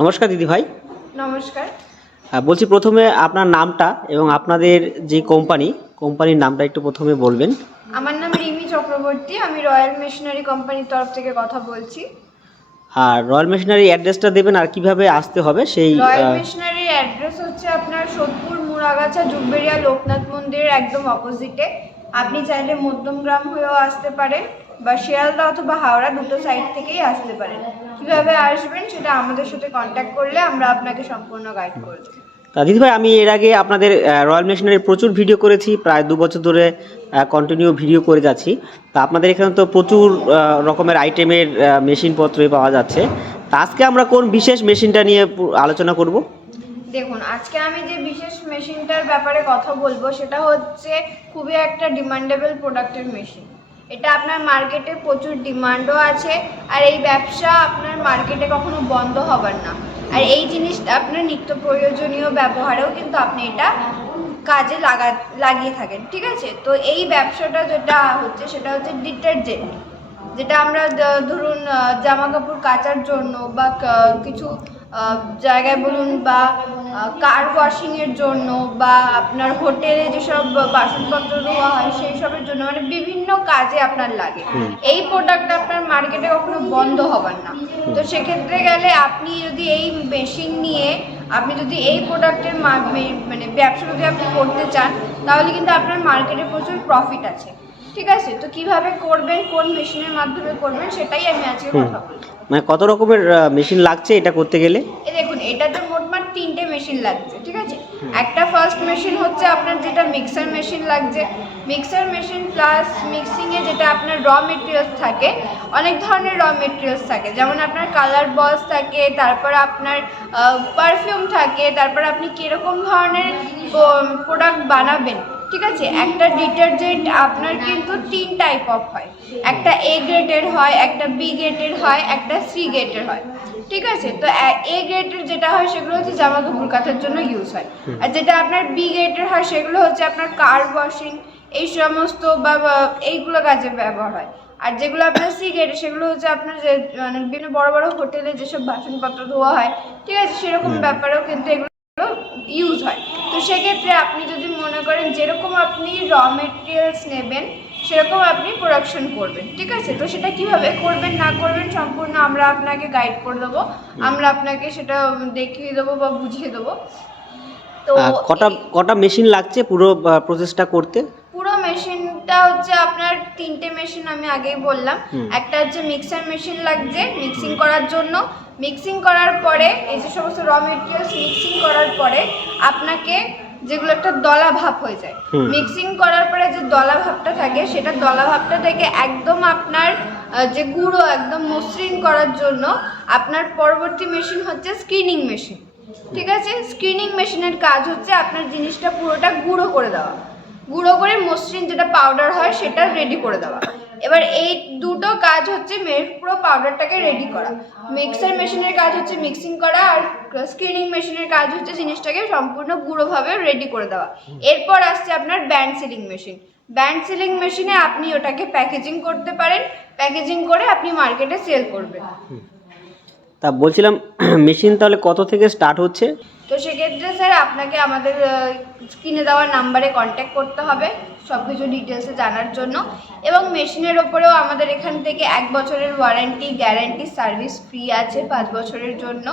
নমস্কার দিদি ভাই। নমস্কার। বলছি প্রথমে আপনার নামটা এবং আপনাদের যে কোম্পানির নামটা একটু প্রথমে বলবেন। আমার নাম রিমি চক্রবর্তী, আমি রয়্যাল মেশিনারি কোম্পানির তরফ থেকে কথা বলছি। আর রয়্যাল মেশিনারি অ্যাড্রেসটা দেবেন আর কিভাবে আসতে হবে সেই। রয়্যাল মেশিনারির অ্যাড্রেস হচ্ছে আপনার সোদপুর মুড়াগাছা জুগবেড়িয়া লোকনাথ মন্দিরের একদম অপোজিটে। আপনি চাইলে মধ্যমগ্রাম হয়েও আসতে পারেন বা শিয়ালদা অথবা হাওড়া দুটো সাইড থেকেই আসতে পারেন। কিভাবে আসবেন সেটা আমাদের সাথে কন্ট্যাক্ট করলে আমরা আপনাকে সম্পূর্ণ গাইড করে দেব। তা দিদি ভাই, আমি এর আগে আপনাদের রয়্যাল মেশিনারির প্রচুর ভিডিও করেছি, প্রায় 2 বছর ধরে কন্টিনিউ ভিডিও করে যাচ্ছি। তা আপনাদের এখানে তো প্রচুর রকমের আইটেমের মেশিনপত্র পাওয়া যাচ্ছে। তা আজকে আমরা কোন বিশেষ মেশিনটা নিয়ে আলোচনা করব? দেখুন, আজকে আমি যে বিশেষ মেশিনটার ব্যাপারে কথা বলবো সেটা হচ্ছে খুবই একটা ডিমান্ডেবল প্রোডাক্টের মেশিন। এটা আপনার মার্কেটে প্রচুর ডিমান্ডও আছে, আর এই ব্যবসা আপনার মার্কেটে কখনো বন্ধ হবার না। আর এই জিনিসটা আপনার নিত্য প্রয়োজনীয় ব্যবহারেও কিন্তু আপনি এটা কাজে লাগিয়ে থাকেন, ঠিক আছে? তো এই ব্যবসাটা যেটা হচ্ছে সেটা হচ্ছে ডিটারজেন্ট, যেটা আমরা ধরুন জামা কাপড় কাচার জন্য বা কিছু জায়গায় বলুন বা কার ওয়াশিংয়ের জন্য বা আপনার হোটেলে যেসব বাসনপত্র ধোয়া হয় সেই সবের জন্য, মানে বিভিন্ন কাজে আপনার লাগে। এই প্রোডাক্টটা আপনার মার্কেটে কখনো বন্ধ হবার না। তো সেক্ষেত্রে গেলে আপনি যদি এই মেশিন নিয়ে আপনি যদি এই প্রোডাক্টের মানে ব্যবসা যদি আপনি করতে চান, তাহলে কিন্তু আপনার মার্কেটে প্রচুর প্রফিট আছে, ঠিক আছে? তো কিভাবে করবেন, কোন মেশিনের মাধ্যমে করবেন, সেটাই আমি আজকে কথা বলবো। মানে কত রকমের মেশিন লাগছে এটা করতে গেলে? দেখুন, এটাতে মোটমাট 3টে মেশিন লাগছে, ঠিক আছে? একটা ফার্স্ট মেশিন হচ্ছে আপনার যেটা মিক্সার মেশিন লাগছে। মিক্সার মেশিন প্লাস মিক্সিংয়ে যেটা আপনার র মেটেরিয়ালস থাকে, অনেক ধরনের র মেটেরিয়ালস থাকে, যেমন আপনার কালার বলস থাকে, তারপর আপনার পারফিউম থাকে, তারপর আপনি কীরকম ধরনের প্রোডাক্ট বানাবেন, ঠিক আছে? একটা ডিটারজেন্ট আপনার কিন্তু 3 টাইপ অফ হয়, একটা এ গ্রেডের হয়, একটা বি গ্রেডের হয়, একটা সি গ্রেডের হয়, ঠিক আছে? তো এ গ্রেডের যেটা হয় সেগুলো হচ্ছে জামা কাপড় কাচার জন্য ইউজ হয়, আর যেটা আপনার বি গ্রেডের হয় সেগুলো হচ্ছে আপনার কার ওয়াশিং এই সমস্ত বা এইগুলো কাজে ব্যবহার হয়। আর যেগুলো আপনার সি গ্রেডের সেগুলো হচ্ছে আপনার যে মানে বিভিন্ন বড় বড় হোটেলে যেসব বাসনপত্র ধোয়া হয়, ঠিক আছে, সেরকম ব্যাপারেও কিন্তু এগুলো ইউজ হয়। তো সেক্ষেত্রে আপনি যদি মনে করেন যেরকম আপনি র মেটেরিয়ালস নেবেন সেরকম আপনি প্রোডাকশন করবেন, ঠিক আছে? তো সেটা কিভাবে করবেন না করবেন সম্পূর্ণ আমরা আপনাকে গাইড করে দেবো, আমরা আপনাকে সেটা দেখিয়ে দেবো বা বুঝিয়ে দেবো। তো কটা মেশিন লাগছে পুরো প্রসেসটা করতে? পুরো মেশিনটা হচ্ছে আপনার 3টে মেশিন আমি আগেই বললাম। একটা হচ্ছে মিক্সার মেশিন লাগছে মিক্সিং করার জন্য। মিক্সিং করার পরে এই যে সমস্ত র মেটেরিয়ালস মিক্সিং করার পরে আপনাকে যেগুলো একটা দলা ভাব হয়ে যায়, মিক্সিং করার পরে যে দলা ভাবটা থাকে সেটা দলা ভাবটা থেকে একদম আপনার যে গুঁড়ো একদম মসৃণ করার জন্য আপনার পরবর্তী মেশিন হচ্ছে স্ক্রিনিং মেশিন, ঠিক আছে? স্ক্রিনিং মেশিনের কাজ হচ্ছে আপনার জিনিসটা পুরোটা গুঁড়ো করে দেওয়া, গুঁড়ো করে মসৃণ যেটা পাউডার হয় সেটা রেডি করে দেওয়া। এবার এই দুটো কাজ হচ্ছে পুরো পাউডারটাকে রেডি করা। মিক্সার মেশিনের কাজ হচ্ছে মিক্সিং করা, আর স্ক্রিনিং মেশিনের কাজ হচ্ছে জিনিসটাকে সম্পূর্ণ গুঁড়োভাবে রেডি করে দেওয়া। এরপর আসছে আপনার band sealing machine. Band ceiling মেশিনে আপনি ওটাকে প্যাকেজিং করতে পারেন, প্যাকেজিং করে আপনি মার্কেটে সেল করবেন। তা বলছিলাম মেশিন তাহলে কত থেকে স্টার্ট হচ্ছে? তো সেক্ষেত্রে স্যার আপনাকে আমাদের স্ক্রিনে দেওয়া নাম্বারে কন্ট্যাক্ট করতে হবে সব কিছু ডিটেলসে জানার জন্য, এবং মেশিনের ওপরেও আমাদের এখান থেকে 1 বছরের ওয়ারেন্টি গ্যারান্টি সার্ভিস ফ্রি আছে 5 বছরের জন্য,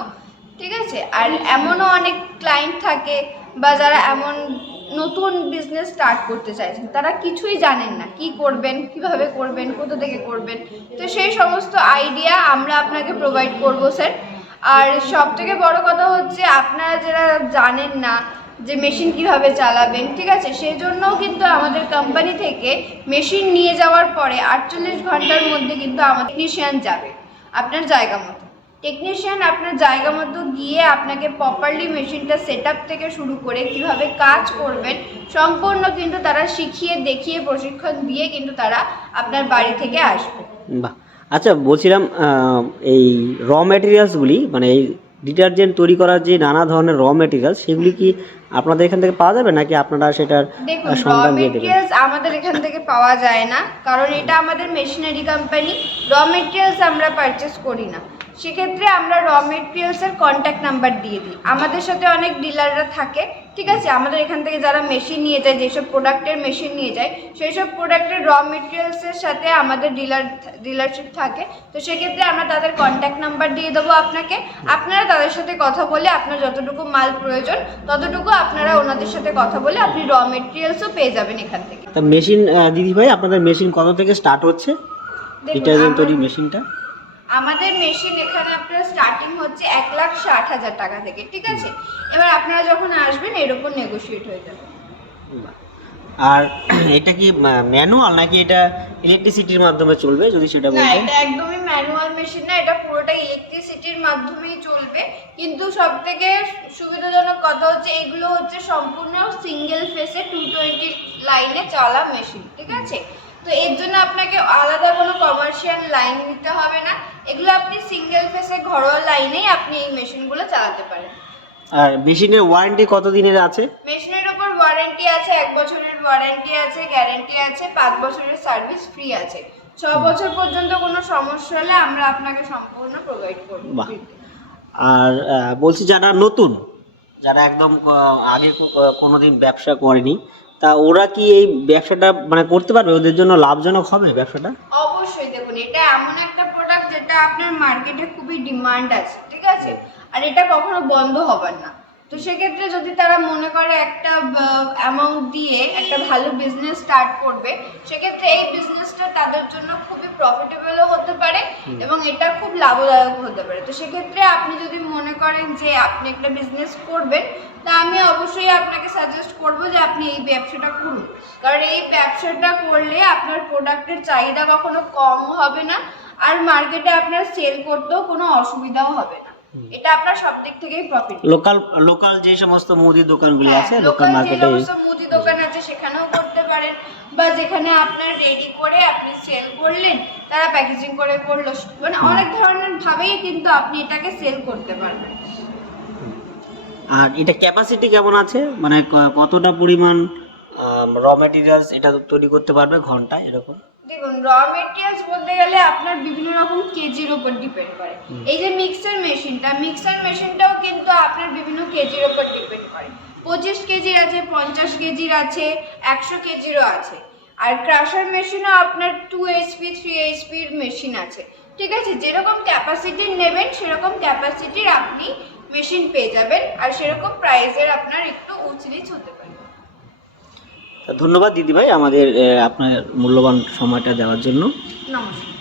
ঠিক আছে? আর এমনও অনেক ক্লায়েন্ট থাকে বা যারা এমন নতুন বিজনেস স্টার্ট করতে চাইছেন, তারা কিছুই জানেন না কি করবেন, কিভাবে করবেন, কোথা থেকে করবেন। তো সেই সমস্ত আইডিয়া আমরা আপনাকে প্রোভাইড করব স্যার। আর সব থেকে বড় কথা হচ্ছে আপনারা যারা জানেন না যে মেশিন কিভাবে চালাবেন, ঠিক আছে, সেই জন্যও কিন্তু আমাদের কোম্পানি থেকে মেশিন নিয়ে যাওয়ার পরে 48 ঘন্টার মধ্যে কিন্তু আমাদের টেকনিশিয়ান যাবে আপনার জায়গা মতো। টেকনিশিয়ান আপনার জায়গা মতো গিয়ে আপনাকে প্রপারলি মেশিনটা সেট আপ থেকে শুরু করে কিভাবে কাজ করবেন সম্পূর্ণ কিন্তু তারা শিখিয়ে দেখিয়ে প্রশিক্ষণ দিয়ে কিন্তু তারা আপনার বাড়ি থেকে আসবে। বাহ, আচ্ছা বলছিলাম এই র ম্যাটেরিয়ালসগুলি মানে এই ডিটারজেন্ট তৈরি করার যে নানা ধরনের র ম্যাটেরিয়ালস সেগুলি কি আপনাদের এখান থেকে পাওয়া যাবে নাকি আপনারা সেটার সন্ধান দিয়ে দেবেন? মেটেরিয়ালস আমাদের এখান থেকে পাওয়া যায় না, কারণ এটা আমাদের মেশিনারি কোম্পানি, র মেটেরিয়ালস আমরা পারচেস করি না। সেক্ষেত্রে আমরা র মেটেরিয়ালসের কন্ট্যাক্ট নাম্বার দিয়ে দিই। আমাদের সাথে অনেক ডিলাররা থাকে, ঠিক আছে, আমাদের এখান থেকে যারা মেশিন নিয়ে যায়, যেসব প্রোডাক্টের মেশিন নিয়ে যায়, সেই সব প্রোডাক্টের র মেটেরিয়ালসের সাথে আমাদের ডিলারশিপ থাকে। তো সেক্ষেত্রে আমরা তাদের কন্ট্যাক্ট নাম্বার দিয়ে দেবো আপনাকে। আপনারা তাদের সাথে কথা বলে আপনার যতটুকু মাল প্রয়োজন ততটুকু আপনারা ওনাদের সাথে কথা বলে আপনি র মেটেরিয়ালসও পেয়ে যাবেন এখান থেকে। তা মেশিন দিদি ভাই আপনাদের মেশিন কত থেকে স্টার্ট হচ্ছে, ডিটারজেন্ট তৈরি মেশিনটা? আমাদের মেশিন এখানে আপনার স্টার্টিং হচ্ছে 1,60,000 টাকা থেকে, ঠিক আছে। এবার আপনারা যখন আসবেন এর উপর নেগোশিয়েট হয়ে যাবে। আর এটা কি ম্যানুয়াল নাকি এটা ইলেকট্রিসিটির মাধ্যমে চলবে, যদি সেটা না, বলতেন? এটা একদমই ম্যানুয়াল মেশিন না, এটা পুরোটা ইলেকট্রিসিটির মাধ্যমেই চলবে। কিন্তু সবথেকে সুবিধাজনক কথা হচ্ছে এগুলো হচ্ছে সম্পূর্ণ সিঙ্গেল ফেসে 220 লাইনে চলা মেশিন, ঠিক আছে। তো এর জন্য আপনাকে আলাদা কোনো কমার্শিয়াল লাইন নিতে হবে না। এগুলো আপনি সিঙ্গেল ফেসে ঘরোয়া লাইনেই আপনি এই মেশিনগুলো চালাতে পারেন। আর মেশিনের ওয়ারেন্টি কত দিনের আছে? মেশিনের উপর ওয়ারেন্টি আছে, 1 বছরের ওয়ারেন্টি আছে, গ্যারান্টি আছে, 5 বছরের সার্ভিস ফ্রি আছে। 6 বছর পর্যন্ত কোনো সমস্যা হলে আমরা আপনাকে সম্পূর্ণ প্রোভাইড করব। বাহ। আর বলছি যারা নতুন, যারা একদম আগে কোনোদিন ব্যবসা করেনি, তা ওরা কি এই ব্যবসাটা মানে করতে পারবে? ওদের জন্য লাভজনক হবে ব্যবসাটা? অবশ্যই, দেখুন এটা এমন একটা প্রোডাক্ট যেটা আপনার মার্কেটে খুবই ডিমান্ড আছে, ঠিক আছে, আর এটা কখনো বন্ধ হবে না। তো সেক্ষেত্রে যদি তারা মনে করে একটা অ্যামাউন্ট দিয়ে একটা ভালো বিজনেস স্টার্ট করবে, সেক্ষেত্রে এই বিজনেসটা তাদের জন্য খুবই প্রফিটেবলও হতে পারে এবং এটা খুব লাভদায়ক হতে পারে। তো সেক্ষেত্রে আপনি যদি মনে করেন যে আপনি একটা বিজনেস করবেন, তা আমি অবশ্যই আপনাকে সাজেস্ট করব যে আপনি এই ব্যবসাটা করুন। কারণ এই ব্যবসাটা করলে আপনার প্রোডাক্টের চাহিদা কখনো কম হবে না, আর মার্কেটে আপনার সেল করতেও কোনো অসুবিধাও হবে না। এটা আপনার সব দিক থেকেই প্রফিট। লোকাল যে সমস্ত মুদির দোকানগুলো আছে, লোকাল লোকাল যে মার্কেটে সমস্ত মুদি দোকান আছে সেখানেও করতে পারেন, বা যেখানে আপনার রেডি করে আপনি সেল করলেন, তারা প্যাকেজিং করে করলো, মানে অনেক ধরনের ভাবেই কিন্তু আপনি এটাকে সেল করতে পারবেন। আর এটা ক্যাপাসিটি কেমন আছে, মানে কতটা পরিমাণ র মেটেরিয়ালস এটা তৈরি করতে পারবে ঘন্টায় এরকম? দেখুন, র মেটেরিয়ালস বলতে গেলে আপনার বিভিন্ন রকম কেজির উপর ডিপেন্ড করে। এই যে মিক্সার মেশিনটাও কিন্তু আপনার বিভিন্ন কেজির উপর ডিপেন্ড করে। 25 কেজির আছে, 50 কেজির আছে, 100 কেজিরও আছে। আর ক্রাশার মেশিনও আপনার 2 HP 3 HP এর মেশিন আছে, ঠিক আছে। যেরকম ক্যাপাসিটির নেবেন সেরকম ক্যাপাসিটির আপনি মেশিন পেয়ে যাবেন, আর সেরকম প্রাইসের আপনার একটু উঁচ নিচ হতে পারে। ধন্যবাদ দিদি ভাই আমাদের আপনার মূল্যবান সময়টা দেওয়ার জন্য। নমস্কার।